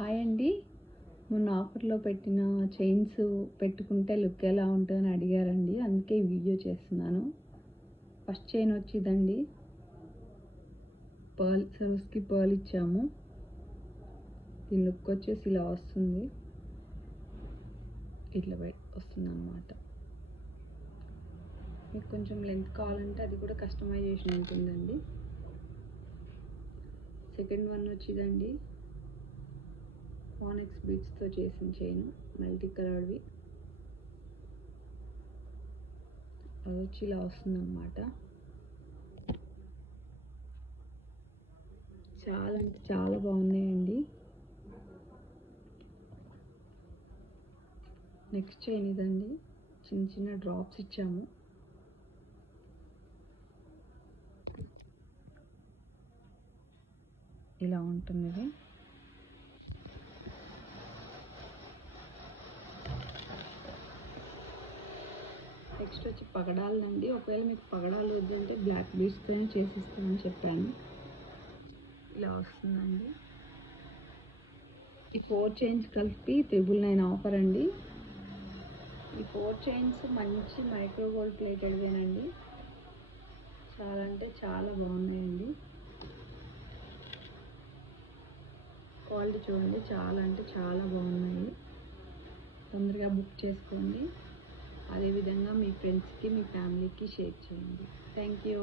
Hi అండి. మొన్న ఆఫర్‌లో పెట్టిన చైన్స్ పెట్టుకుంటే లుక్ ఎలా ఉంటదని అడిగారండి. అందుకే ఈ వీడియో చేస్తున్నాను. ఫస్ట్ చైన్ వచ్చి ఇదండి. సరోస్‌కి పర్ల్ ఇచ్చాము. దీని లుక్ వచ్చేసి ఇలా వస్తుంది. ఇట్లా వస్తుందన్నమాట. మీకు కొంచెం లెంత్ కావాలంటే అది కూడా కస్టమైజేషన్ ఉంటుందండి. సెకండ్ వన్ వచ్చి ఇదండి. ఆనెక్స్ బీడ్స్తో చేసిన చైన్, మల్టీ కలర్వి. అది వచ్చి ఇలా వస్తుందన్నమాట. చాలా అంటే చాలా బాగున్నాయండి. నెక్స్ట్ చైన్ ఇదండి. చిన్న చిన్న డ్రాప్స్ ఇచ్చాము. ఇలా ఉంటుంది ఇది. నెక్స్ట్ వచ్చి పగడాలండి. ఒకవేళ మీకు పగడాలు వద్దంటే బ్లాక్ బీడ్స్తోనే చేసిస్తామని చెప్పాను. ఇలా వస్తుందండి. ఈ 4 చైన్స్ కలిపి 999 ఆఫర్ అండి. ఈ 4 చైన్స్ మంచి మైక్రో గోల్డ్ ప్లేటెడ్వేనండి. చాలా అంటే చాలా బాగున్నాయండి. క్వాలిటీ చూడండి, చాలా అంటే చాలా బాగున్నాయి. తొందరగా బుక్ చేసుకోండి. అదేవిధంగా మీ ఫ్రెండ్స్కి, మీ ఫ్యామిలీకి షేర్ చేయండి. Thank you.